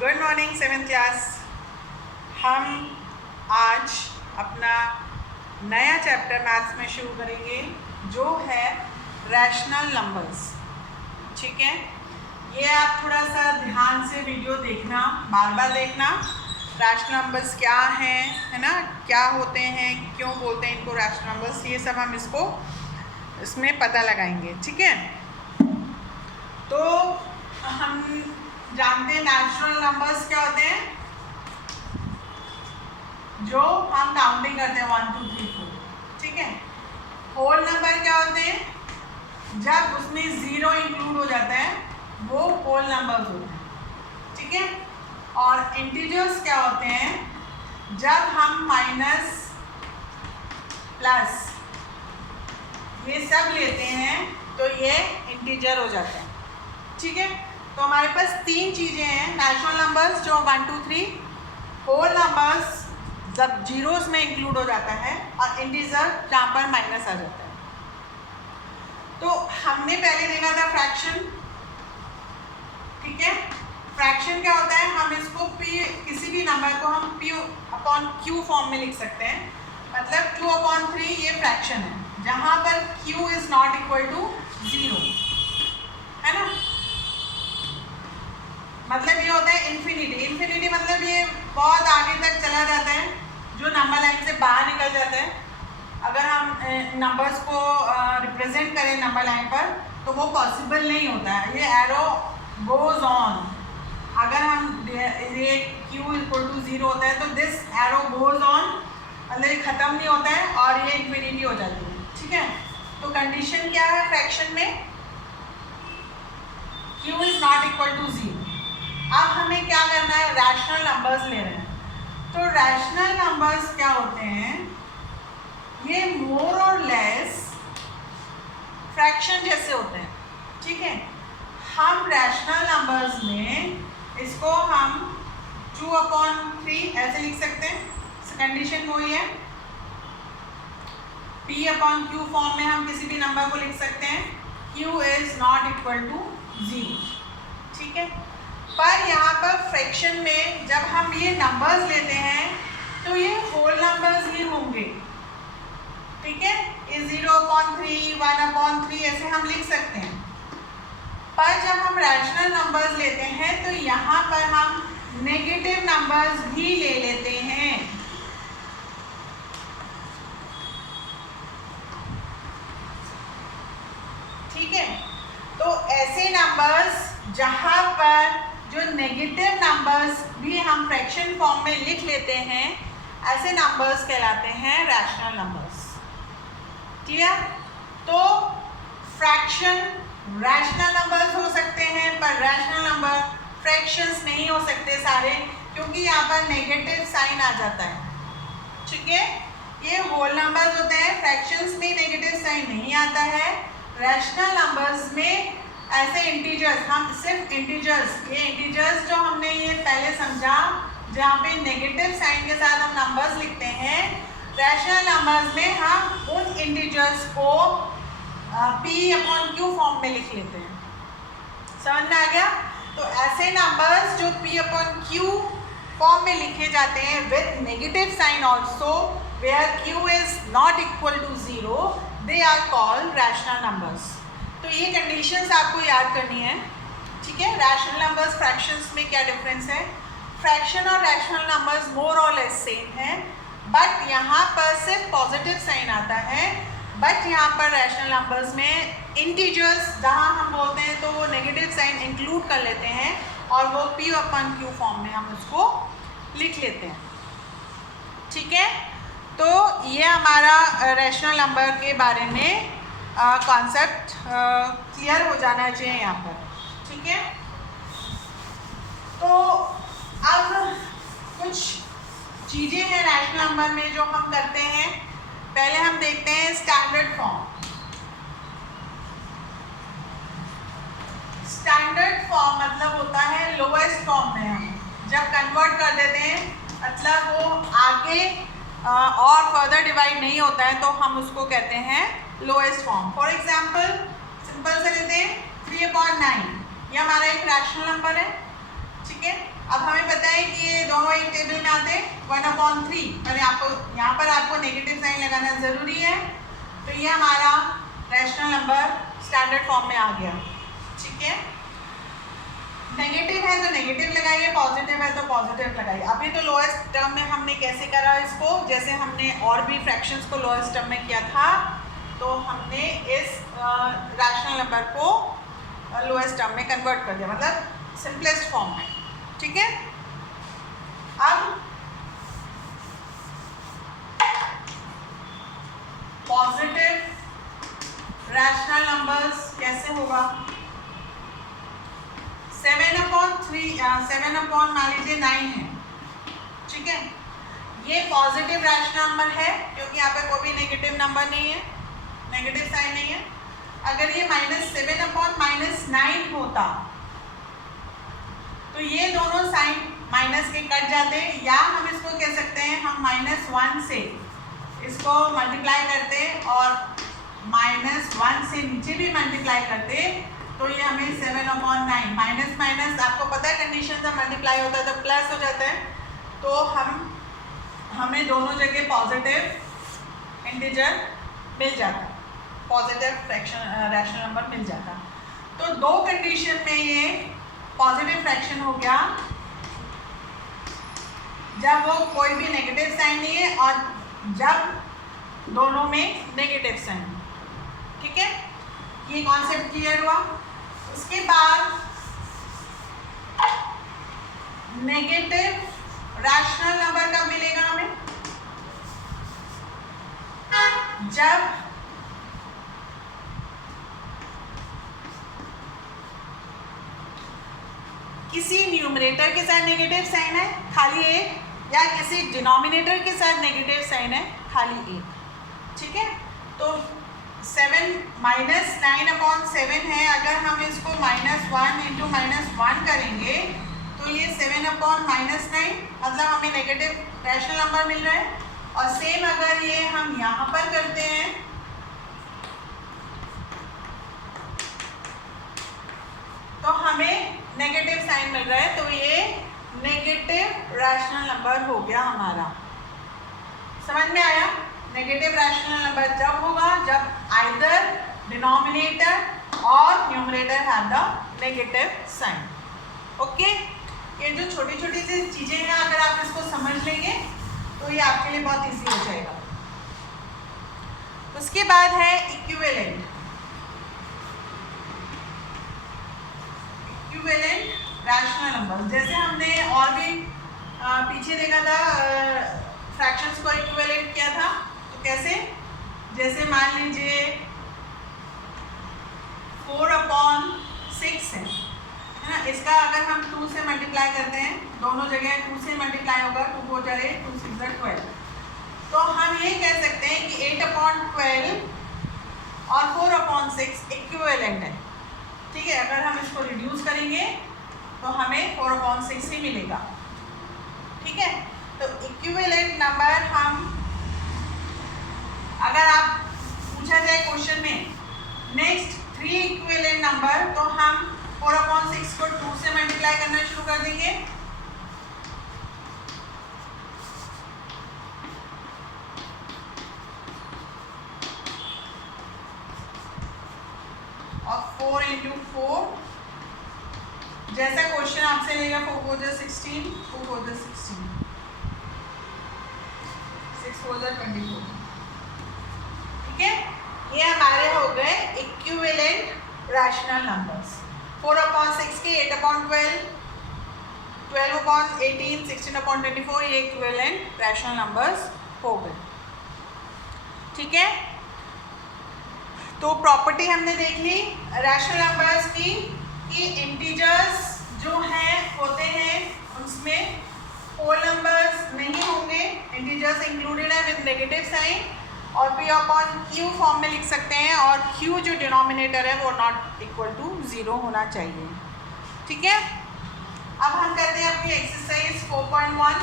Good morning 7th class. हम आज अपना नया चैप्टर मैथ्स में शुरू करेंगे जो है रैशनल नंबर्स। ठीक है, ये आप थोड़ा सा ध्यान से वीडियो देखना, बार बार देखना। रैशनल नंबर्स क्या हैं, है ना, क्या होते हैं, क्यों बोलते हैं इनको रैशनल नंबर्स, ये सब हम इसमें पता लगाएंगे। ठीक है, तो हम जानते हैं नेचुरल नंबर्स क्या होते हैं, जो हम काउंटिंग करते हैं 1 2 3 4। ठीक है, होल नंबर क्या होते हैं, जब उसमें ज़ीरो इंक्लूड हो जाता है वो होल नंबर्स होते हैं। ठीक है, और इंटीजर्स क्या होते हैं, जब हम माइनस प्लस ये सब लेते हैं तो ये इंटीजर हो जाता है। ठीक है, तो हमारे पास तीन चीज़ें हैं, नेचुरल नंबर्स जो 1 2 3, होल नंबर्स जब जीरोस में इंक्लूड हो जाता है, और इंटीजर जहाँ पर माइनस आ जाता है। तो हमने पहले देखा था फ्रैक्शन। ठीक है, फ्रैक्शन क्या होता है, हम इसको किसी भी नंबर को हम P/Q फॉर्म में लिख सकते हैं। मतलब 2/3 ये फ्रैक्शन है जहाँ पर Q is not equal to 0, है ना। मतलब ये होता है इन्फिनिटी। इन्फिनिटी मतलब ये बहुत आगे तक चला जाता है, जो नंबर लाइन से बाहर निकल जाता है। अगर हम नंबर्स को रिप्रेजेंट करें नंबर लाइन पर तो वो पॉसिबल नहीं होता है। ये एरो गोज ऑन, अगर हम ये Q इक्वल टू 0 होता है तो दिस एरो गोज ऑन, मतलब ये ख़त्म नहीं होता है और ये इन्फिनिटी हो जाती है। ठीक है, तो कंडीशन क्या है फ्रैक्शन में, Q is not equal to 0। अब हमें क्या करना है, रैशनल नंबर्स ले रहे हैं। तो रैशनल नंबर्स क्या होते हैं, ये मोर और लेस फ्रैक्शन जैसे होते हैं। ठीक है, हम रैशनल नंबर्स में इसको हम 2/3 ऐसे लिख सकते हैं। कंडीशन वही है, P/Q फॉर्म में हम किसी भी नंबर को लिख सकते हैं, Q is not equal to 0। ठीक है, पर यहाँ पर फ्रैक्शन में जब हम ये नंबर्स लेते हैं तो ये होल नंबर्स ही होंगे। ठीक है, ये 0/3 1/3 ऐसे हम लिख सकते हैं। पर जब हम रैशनल नंबर्स लेते हैं तो यहाँ पर हम नेगेटिव नंबर्स भी ले लेते हैं। ठीक है, तो ऐसे नंबर्स जहाँ पर जो नेगेटिव नंबर्स भी हम फ्रैक्शन फॉर्म में लिख लेते हैं, ऐसे नंबर्स कहलाते हैं रैशनल नंबर्स। क्लियर? तो फ्रैक्शन रैशनल नंबर्स हो सकते हैं, पर रैशनल नंबर फ्रैक्शंस नहीं हो सकते सारे, क्योंकि यहाँ पर नेगेटिव साइन आ जाता है। ठीक है, ये होल नंबर्स होते हैं, फ्रैक्शंस में नेगेटिव साइन नहीं आता है। रैशनल नंबर्स में ऐसे इंटीजर्स, हम सिर्फ इंटीजर्स, ये इंटीजर्स जो हमने ये पहले समझा, जहाँ पे नेगेटिव साइन के साथ हम नंबर्स लिखते हैं, रैशनल नंबर्स में हम उन इंटीजर्स को P/Q फॉर्म में लिख लेते हैं। समझ में आ गया? तो ऐसे नंबर्स जो P/Q फॉर्म में लिखे जाते हैं with negative sign also, where Q is not equal to 0, they are called rational numbers. तो ये कंडीशंस आपको याद करनी है। ठीक है, रैशनल नंबर्स फ्रैक्शंस में क्या डिफरेंस है, फ्रैक्शन और रैशनल नंबर्स मोर और लेस सेम है, बट यहाँ पर सिर्फ पॉजिटिव साइन आता है। बट यहाँ पर रैशनल नंबर्स में इंटीजर्स जहाँ हम बोलते हैं तो वो नेगेटिव साइन इंक्लूड कर लेते हैं और वो P/Q फॉर्म में हम उसको लिख लेते हैं। ठीक है, तो ये हमारा रैशनल नंबर के बारे में कॉन्सेप्ट क्लियर हो जाना चाहिए यहाँ पर। ठीक है, तो अब कुछ चीज़ें हैं रैशनल नंबर में जो हम करते हैं। पहले हम देखते हैं स्टैंडर्ड फॉर्म। स्टैंडर्ड फॉर्म मतलब होता है लोएस्ट फॉर्म में हम जब कन्वर्ट कर देते हैं, मतलब वो आगे और फर्दर डिवाइड नहीं होता है, तो हम उसको कहते हैं lowest form. For example simple से लेते हैं 3/9, ये हमारा एक रैशनल नंबर है। ठीक ठीक है, अब हमें पता है कि ये दोनों एक टेबल में आते हैं 1/3, पर यहाँ पर आपको नेगेटिव साइन लगाना ज़रूरी है। तो ये हमारा रैशनल नंबर स्टैंडर्ड फॉर्म में आ गया। ठीक है, नेगेटिव है तो नेगेटिव लगाइए, पॉजिटिव है तो पॉजिटिव लगाइए। अभी तो लोएस्ट टर्म में हमने कैसे करा इसको, जैसे हमने और भी फ्रैक्शंस को लोएस्ट टर्म में किया था, तो हमने इस रैशनल नंबर को लोएस्ट टर्म में कन्वर्ट कर दिया, मतलब सिंपलेस्ट फॉर्म में। ठीक है, अब पॉजिटिव रैशनल नंबर्स कैसे होगा। 7/3 मान लीजिए 9 है। ठीक है, ये पॉजिटिव रैशनल नंबर है क्योंकि यहाँ पे कोई भी नेगेटिव नंबर नहीं है, नेगेटिव साइन नहीं है। अगर ये -7/-9 होता तो ये दोनों साइन माइनस के कट जाते, या हम इसको कह सकते हैं हम -1 से इसको मल्टीप्लाई करते और -1 से नीचे भी मल्टीप्लाई करते, तो ये हमें 7/9 माइनस माइनस, आपको पता है कंडीशन जब मल्टीप्लाई होता है तो प्लस हो जाता है, तो हमें दोनों जगह पॉजिटिव इंटीजर मिल जाता, पॉजिटिव फ्रैक्शन रैशनल नंबर मिल जाता। तो दो कंडीशन में ये पॉजिटिव फ्रैक्शन हो गया, जब वो कोई भी नेगेटिव साइन नहीं है और जब दोनों में नेगेटिव साइन। ठीक है, ये कॉन्सेप्ट क्लियर हुआ। उसके बाद नेगेटिव रैशनल नंबर कब मिलेगा हमें, जब किसी न्यूमरेटर के साथ नेगेटिव साइन है खाली एक, या किसी डिनोमिनेटर के साथ नेगेटिव साइन है खाली एक। ठीक है, तो 7 -9/7 है, अगर हम इसको -1 × -1 करेंगे तो ये 7/-9, मतलब हमें नेगेटिव रैशनल नंबर मिल रहा है। और सेम अगर ये हम यहाँ पर करते हैं तो हमें नेगेटिव साइन मिल रहा है, तो ये नेगेटिव रैशनल नंबर हो गया हमारा। समझ में आया, नेगेटिव रैशनल नंबर जब होगा जब आइदर डिनोमिनेटर और numerator have the negative sign. Okay, ये जो छोटी छोटी सी चीजें हैं अगर आप इसको समझ लेंगे तो ये आपके लिए बहुत इजी हो जाएगा। उसके बाद है इक्विवेलेंट। इक्विवेलेंट रैशनल नंबर, जैसे हमने और भी पीछे देखा था फ्रैक्शंस को इक्विवेलेंट किया था, तो कैसे, जैसे मान लीजिए 4/6 है ना, इसका अगर हम 2 से मल्टीप्लाई करते हैं, दोनों जगह 2 से मल्टीप्लाई होगा, 2 4 = 8, 2 6 = 12, तो हम ये कह सकते हैं कि 8/12 और 4/6 इक्विवेलेंट है। ठीक है, अगर हम इसको रिड्यूस करेंगे तो हमें 4/6 ही मिलेगा। ठीक है, तो इक्विवेलेंट नंबर हम, अगर आप पूछा जाए क्वेश्चन में नेक्स्ट 3 इक्विवेलेंट नंबर, तो हम 4/6 को 2 से मल्टीप्लाई करना शुरू कर देंगे, और 4 × 4, जैसा क्वेश्चन आपसे लेगा 4 4 = 16, 4 4 = 16, 6 4 = 24। ठीक है, ये हमारे हो गए इक्विवेलेंट रैशनल नंबर्स। 4/6 के 8/12, 12/18, 16/24 ये इक्विवेलेंट रैशनल नंबर्स हो गए। ठीक है, तो प्रॉपर्टी हमने देख ली रैशनल नंबर्स की कि इंटीजर्स जो हैं होते हैं उसमें होल नंबर्स नहीं होंगे, इंटीजर्स इंक्लूडेड है विद नेगेटिव साइन, और P/Q फॉर्म में लिख सकते हैं, और Q जो डिनोमिनेटर है वो नॉट इक्वल टू 0 होना चाहिए। ठीक है, अब हम करते हैं अपनी एक्सरसाइज 4.1।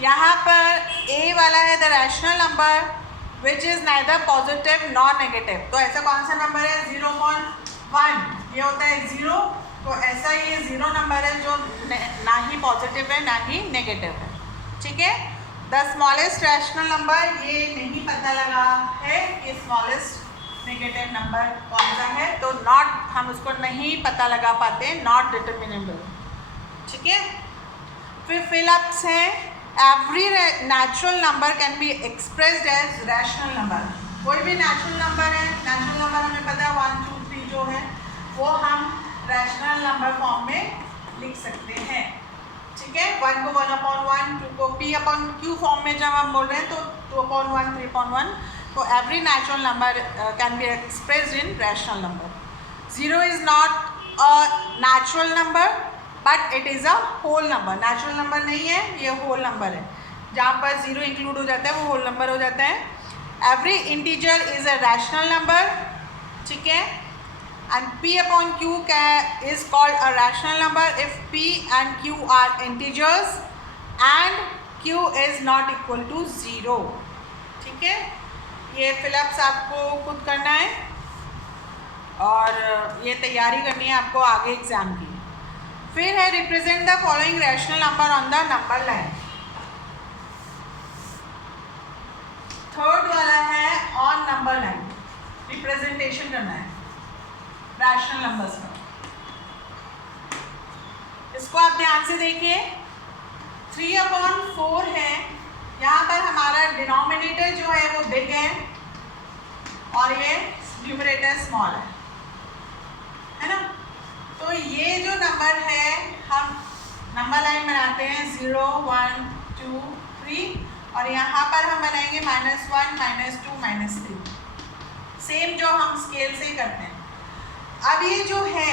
यहाँ पर A वाला है the rational number which is neither positive nor negative. तो ऐसा कौन सा नंबर है 0.1, ये होता है 0, तो ऐसा ये ज़ीरो नंबर है जो ना ही पॉजिटिव है ना ही नेगेटिव है, ठीक है। द स्मॉलेस्ट रैशनल नंबर, ये नहीं पता लगा है कि स्मॉलेस्ट नेगेटिव नंबर कौन सा है, तो नॉट, हम उसको नहीं पता लगा पाते, नॉट डिटर्मिनेबल, ठीक है। फिर फिलअप्स हैं, every natural number can be expressed as rational number. कोई भी नेचुरल नंबर है, नेचुरल नंबर हमें पता है 1 2 3 जो है वो हम रैशनल नंबर फॉर्म में लिख सकते हैं, ठीक है। 1 को 1/1, 2 को p/q फॉर्म में जब हम बोल रहे हैं तो 2/1, 3/1, तो every natural number can be expressed in rational number. 0 is not a natural number but it is a whole number. Natural number नहीं है, ये होल नंबर है, जहाँ पर 0 इंक्लूड हो जाता है वो होल नंबर हो जाता है। Every integer is a rational number, ठीक है। And p/q is called a rational number if p and q are integers and q is not equal to 0, ठीक है। ये फिलअप्स आपको खुद करना है और ये तैयारी करनी है आपको आगे एग्जाम की। फिर है represent the following rational number on the number line. Third वाला है ऑन नंबर लाइन, रिप्रेजेंटेशन करना है रैशनल नंबर्स का। इसको आप ध्यान से देखिए, 3/4 है, यहाँ पर हमारा डिनोमिनेटर जो है वो बिग है और ये न्यूमरेटर स्मॉल है ना। तो ये जो नंबर है हम नंबर लाइन बनाते हैं 0 1 2 3 और यहाँ पर हम बनाएंगे -1 -2 -3, सेम जो हम स्केल से करते हैं। अब ये जो है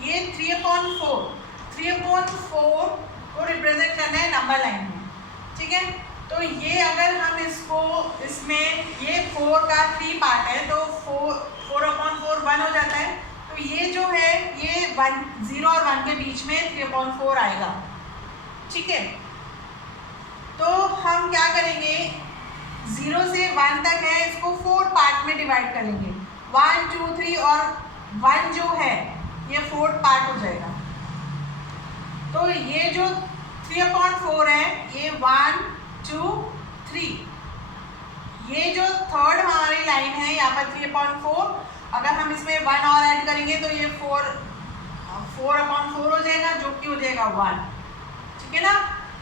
ये 3/4 को रिप्रेजेंट करना है नंबर लाइन में, ठीक है। तो ये अगर हम इसको इसमें ये 4 का 3 पार्ट है तो 4/4 1 हो जाता है, तो ये जो है ये 0 और 1 के बीच में 3/4 आएगा, ठीक है। तो हम क्या करेंगे, 0 से 1 तक है, इसको 4 पार्ट में डिवाइड करेंगे, 1 2 3 और 1 जो है ये 4 पार्ट हो जाएगा। तो ये जो 3/4 है ये 1 2 3, ये जो थर्ड हमारी लाइन है यहाँ पर 3/4, अगर हम इसमें 1 और ऐड करेंगे तो ये 4/4 हो जाएगा जो कि हो जाएगा 1, ठीक है ना।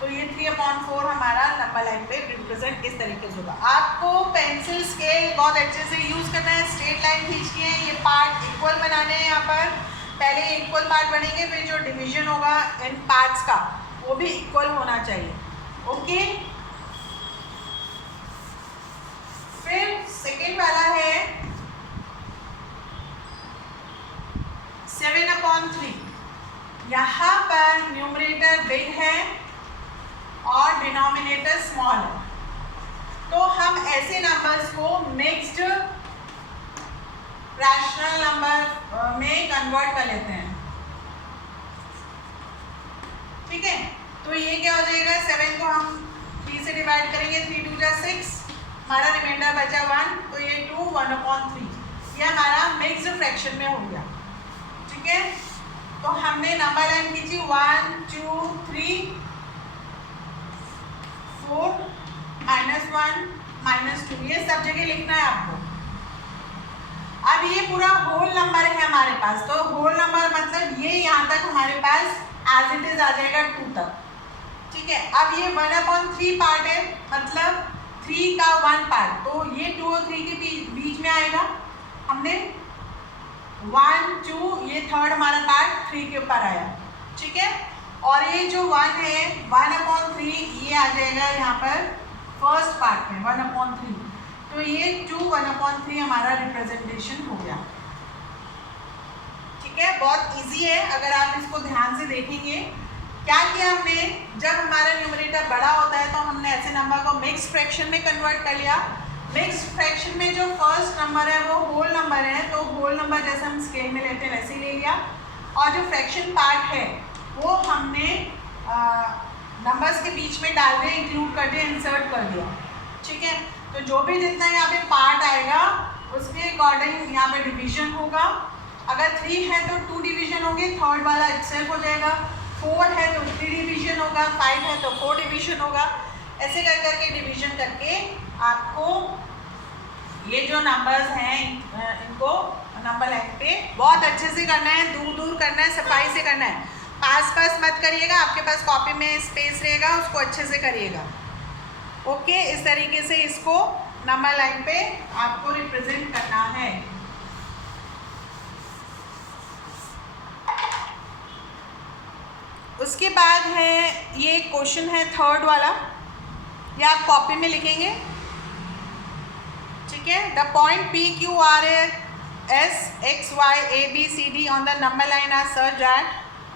तो ये 3/4 हमारा नंबर लाइन पे रिप्रेजेंट इस तरीके से होगा। आपको पेंसिल स्केल बहुत अच्छे से यूज़ करना है, स्ट्रेट लाइन खींचनी है, ये पार्ट इक्वल बनाने हैं। यहाँ पर पहले इक्वल पार्ट बनेंगे, फिर जो डिवीजन होगा इन पार्ट्स का वो भी इक्वल होना चाहिए, ओके। फिर सेकेंड वाला है 7/3, यहाँ पर न्यूमरेटर बिग है और डिनोमिनेटर स्मॉल है, तो हम ऐसे नंबर्स को मिक्स्ड रैशनल नंबर में कन्वर्ट कर लेते हैं, ठीक है। तो ये क्या हो जाएगा, 7 को हम 3 से डिवाइड करेंगे, 3 2 जा 6, हमारा रिमाइंडर बचा 1, तो ये 2 1/3, ये हमारा मिक्स्ड फ्रैक्शन में हो गया, ठीक है। तो हमने नंबर लाइन खींची 1 2 3 4 -1 -2, ये सब जगह लिखना है आपको। अब ये पूरा होल नंबर है हमारे पास, तो होल नंबर मतलब ये यहाँ तक हमारे पास एज इट इज आ जाएगा 2 तक, ठीक है। अब ये 1/3 पार्ट है, मतलब 3 का 1 पार्ट, तो ये 2 और 3 के बीच में आएगा। हमने 1 2, ये थर्ड हमारा पार्ट 3 के ऊपर आया, ठीक है। और ये जो 1 है 1/3 ये आ जाएगा यहाँ पर फर्स्ट पार्ट में 1/3, तो ये 2 1/3 हमारा रिप्रेजेंटेशन हो गया, ठीक है। बहुत इजी है अगर आप इसको ध्यान से देखेंगे। क्या किया हमने, जब हमारा न्यूमरेटर बड़ा होता है तो हमने ऐसे नंबर को मिक्स फ्रैक्शन में कन्वर्ट कर लिया। मिक्स फ्रैक्शन में जो फर्स्ट नंबर है वो होल नंबर है, तो होल नंबर जैसे हम स्केल में लेते हैं वैसे ही ले लिया, और जो फ्रैक्शन पार्ट है वो हमने नंबर्स के बीच में डाल दिया, इंक्लूड कर दिया, इंसर्ट कर दिया, ठीक है। तो जो भी जितना यहाँ पे पार्ट आएगा उसके अकॉर्डिंग यहाँ पे डिवीजन होगा अगर 3 है तो 2 डिवीजन होंगे, थर्ड वाला इटसेल्फ हो जाएगा। 4 है तो 3 डिवीजन होगा, 5 है तो 4 डिवीजन होगा। ऐसे कर करके डिवीजन करके आपको ये जो नंबर्स हैं इनको नंबर लाइन पे बहुत अच्छे से करना है, दूर दूर करना है, सफाई से करना है। पास पास मत करिएगा, आपके पास कॉपी में स्पेस रहेगा, उसको अच्छे से करिएगा। ओके, इस तरीके से इसको नंबर लाइन पे आपको रिप्रेजेंट करना है। उसके बाद है ये क्वेश्चन है थर्ड वाला, ये आप कॉपी में लिखेंगे, ठीक है। The point P Q R S X Y A B C D on the number line are such that,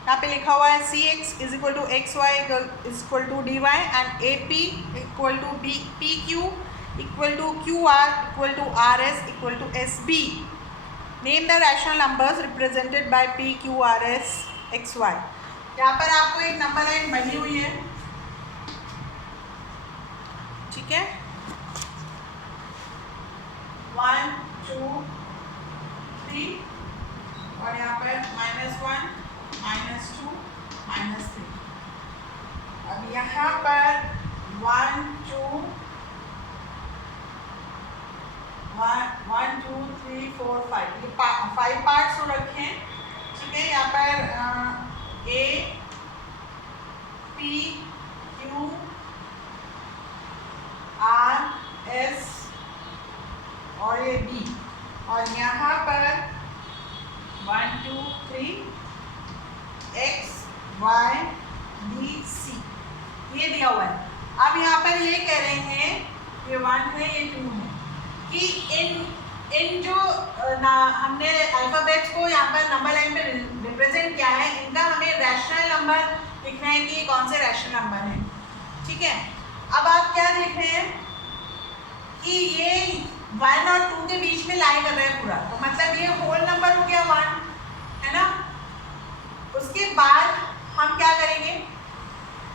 यहाँ पे लिखा हुआ है C X is equal to X Y is equal to D Y and A P equal to B P Q equal to Q R equal to R S equal to S B. Name the rational numbers represented by P Q R S X y. यहाँ पर आपको एक number line बनी हुई है, ठीक है। 1 2 3 और यहाँ पर -1 -2 -3। अब यहाँ पर 1 2 3 4 5 ये 5 पार्ट्स हो रखे हैं, ठीक है। यहाँ पर A P Q R S और ये बी, और यहाँ पर 1 2 3 एक्स वाई बी सी ये दिया हुआ है। अब यहाँ पर ये कह रहे हैं ये 1 है ये 2 है कि इन जो हमने अल्फ़ाबेट्स को यहाँ पर नंबर लाइन पे रिप्रेजेंट किया है, इनका हमें रैशनल नंबर लिखना है कि कौन से रैशनल नंबर हैं, ठीक है। अब आप क्या देख रहे हैं कि ये 1 और 2 के बीच में लाई कर रहे हैं पूरा, तो मतलब ये होल नंबर हो गया 1, है ना। उसके बाद हम क्या करेंगे,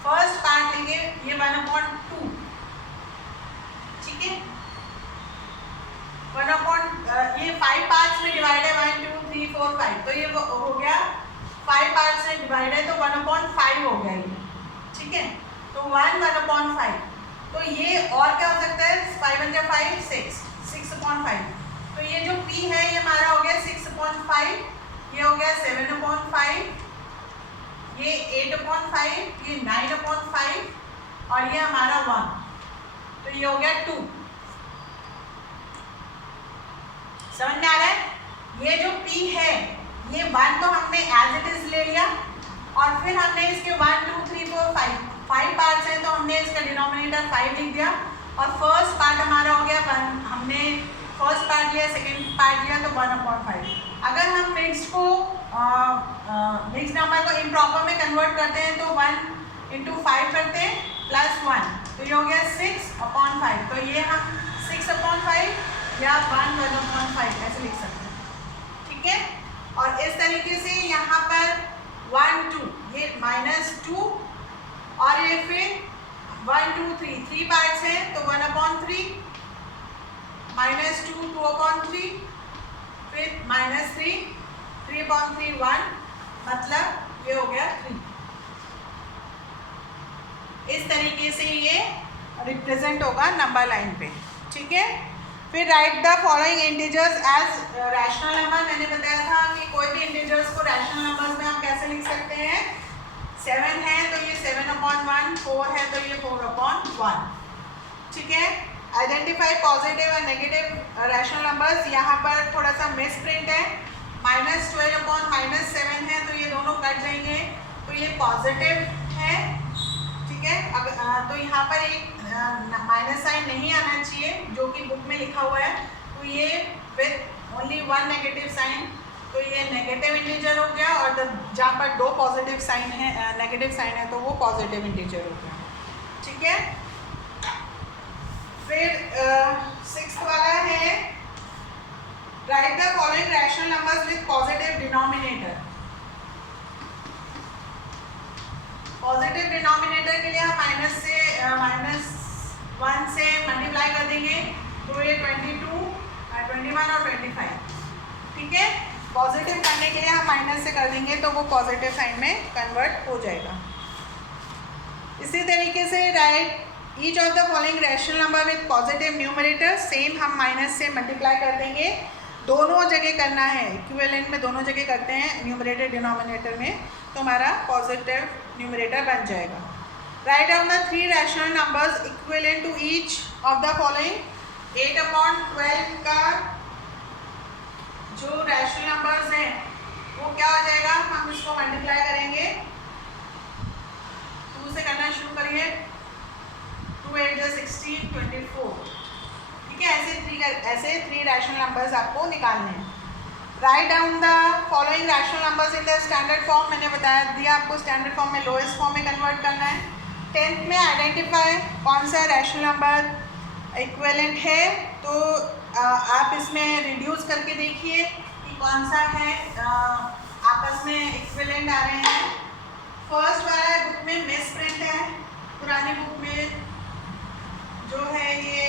फर्स्ट पार्ट लेंगे ये 1/2, ठीक है। 1 ये 5 पार्ट्स में डिवाइड है, 1 2 3 4 5, तो ये हो गया 5 पार्ट्स में डिवाइड है तो 1/5 हो गया ये, ठीक है। तो 1/5, तो ये और क्या हो सकता है, 5 × 5 6/5, तो ये जो p है ये हमारा हो गया 6/5, ये हो गया 7/5, ये 8/5, ये 9/5 और ये हमारा 1, तो ये हो गया 2। समझ में आ रहा है? ये जो p है ये 1 तो हमने एज इट इज ले लिया, और फिर हमने इसके 1 2 3 4 5 पार्ट्स हैं तो हमने इसका डिनोमिनेटर 5 लिख दिया, और फर्स्ट पार्ट हमारा हो गया 1, हमने फर्स्ट पार्ट लिया, सेकेंड पार्ट लिया, तो 1/5। अगर हम मिक्स नंबर को इम्प्रॉपर में कन्वर्ट करते हैं तो 1 × 5 करते हैं +1, तो ये हो गया 6/5, तो ये हम 6/5 या 1/5 ऐसे लिख सकते हैं, ठीक है। और इस तरीके से यहाँ पर 1 2 ये -2 और ये फिर 1 2 3 पार्ट्स हैं तो 1/3 -2 2/3 फिर -3 3/3 1, मतलब ये हो गया 3। इस तरीके से ये रिप्रेजेंट होगा नंबर लाइन पे, ठीक है। फिर write the following integers as rational number. मैंने बताया था कि कोई भी इंटीजर्स को रैशनल नंबर्स में आप कैसे लिख सकते हैं। 7 है तो ये 7/1, 4 है तो ये 4/1, ठीक है। आइडेंटिफाई पॉजिटिव और नेगेटिव रैशनल नंबर्स। यहाँ पर थोड़ा सा मिस प्रिंट है, -12/-7 है तो ये दोनों कट जाएंगे, तो ये पॉजिटिव है, ठीक है। तो यहाँ पर एक माइनस साइन नहीं आना चाहिए जो कि बुक में लिखा हुआ है, तो ये विथ ओनली 1 नेगेटिव साइन, तो ये नेगेटिव इंटीजर हो गया, और जहाँ पर 2 पॉजिटिव साइन है नेगेटिव साइन है तो वो पॉजिटिव इंटीजर हो गया, ठीक है। फिर 6th वाला है right the following rational numbers with positive denominator. Positive denominator के लिए हम -1 से मल्टीप्लाई कर देंगे तो ये 22, 21 और 25, ठीक है। पॉजिटिव करने के लिए हम माइनस से कर देंगे तो वो पॉजिटिव साइन में कन्वर्ट हो जाएगा। इसी तरीके से right each of the following rational number with positive numerator, same हम माइनस से मल्टीप्लाई कर देंगे, दोनों जगह करना है, इक्विवेलेंट में दोनों जगह करते हैं न्यूमरेटर डिनोमिनेटर में, तो हमारा पॉजिटिव न्यूमरेटर बन जाएगा। Write down the 3 rational numbers equivalent to each of the following. 8/12 का जो रैशनल नंबर्स हैं वो क्या हो जाएगा, हम इसको मल्टीप्लाई करेंगे, 2 से करना शुरू करिए, 2 8 16 24, ठीक है। ऐसे 3 रैशनल नंबर्स आपको निकालने हैं। Right down the following rational numbers in the standard form, मैंने बताया दिया आपको स्टैंडर्ड फॉर्म में लोएस्ट फॉर्म में कन्वर्ट करना है। 10th में आइडेंटिफाई कौन सा रैशनल नंबर इक्विवेलेंट है, तो आप इसमें रिड्यूस करके देखिए कि कौन सा है आपस में इक्विवेलेंट आ रहे हैं। फर्स्ट वाला बुक में मिस प्रिंट है, पुरानी बुक में जो है ये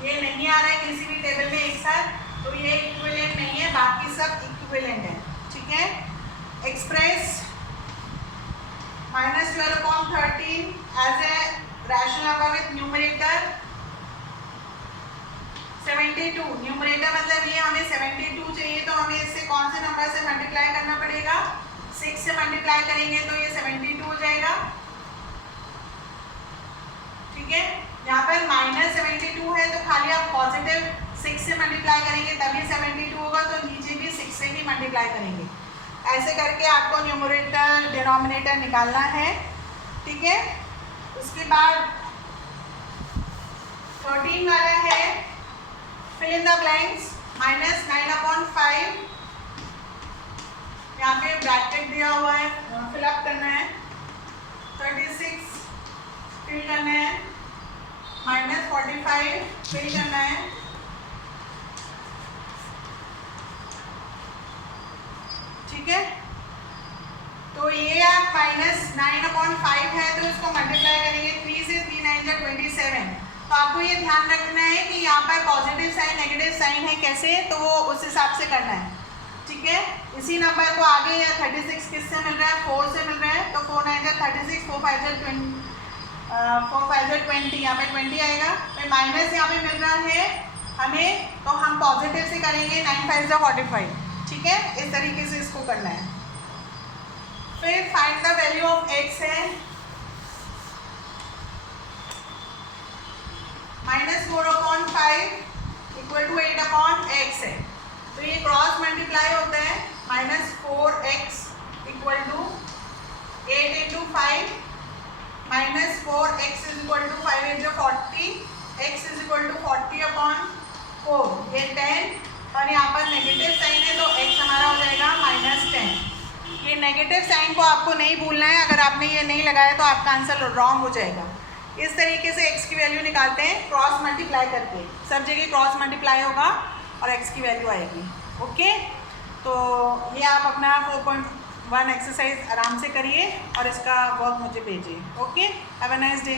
ये नहीं आ रहा है किसी भी टेबल में एक साथ, तो ये इक्विवेलेंट नहीं है, बाकी सब इक्विवेलेंट है, ठीक है। Express -12/13 as a rational number with numerator 72, numerator मतलब ये हमें 72 चाहिए, तो हमें इससे कौन से नंबर से मल्टीप्लाई करना पड़ेगा, 6 से मल्टीप्लाई करेंगे तो ये 72 हो जाएगा, ठीक है। यहाँ पर -72 है तो खाली आप पॉजिटिव 6 से मल्टीप्लाई करेंगे तभी 72 होगा, तो नीचे भी 6 से ही मल्टीप्लाई करेंगे। ऐसे करके आपको न्यूमरेटर डिनोमिनेटर निकालना है, ठीक है। उसके बाद 13 वाला है फिल इन द ब्लैंक्स, -9/5, यहाँ पे ब्रैकेट दिया हुआ है, फिलअप करना है। 36 फिल करना है, -45 फिल करना है, ठीक है। तो ये आप -9/5 है तो इसको मल्टीप्लाई करेंगे 3 से, 3 9 27, तो आपको ये ध्यान रखना है कि यहाँ पर पॉजिटिव साइन नेगेटिव साइन है कैसे, तो वो उस हिसाब से करना है, ठीक है। इसी नंबर को आगे या 36 किससे मिल रहा है, 4 से मिल रहा है, तो 4 9 36, 4 5 20, 4 5 20, यहाँ पे 20 आएगा। फिर माइनस यहाँ पे मिल रहा है हमें, तो हम पॉजिटिव से करेंगे, 9 5 45, ठीक है। इस तरीके से इसको करना है। फिर find the value of x है, -4/5 = 8/x है, तो ये क्रॉस मल्टीप्लाई होता है, -4x = 8 × 5, -4x = 5 × 40, x = 40/4, ये 10, और यहाँ पर नेगेटिव साइन है तो x हमारा हो जाएगा -10। ये नेगेटिव साइन को आपको नहीं भूलना है, अगर आपने ये नहीं लगाया तो आपका आंसर रॉन्ग हो जाएगा। इस तरीके से x की वैल्यू निकालते हैं क्रॉस मल्टीप्लाई करके, सब जगह क्रॉस मल्टीप्लाई होगा और x की वैल्यू आएगी, ओके। तो ये आप अपना 4.1 एक्सरसाइज आराम से करिए और इसका वर्क मुझे भेजिए, okay. Have a nice day.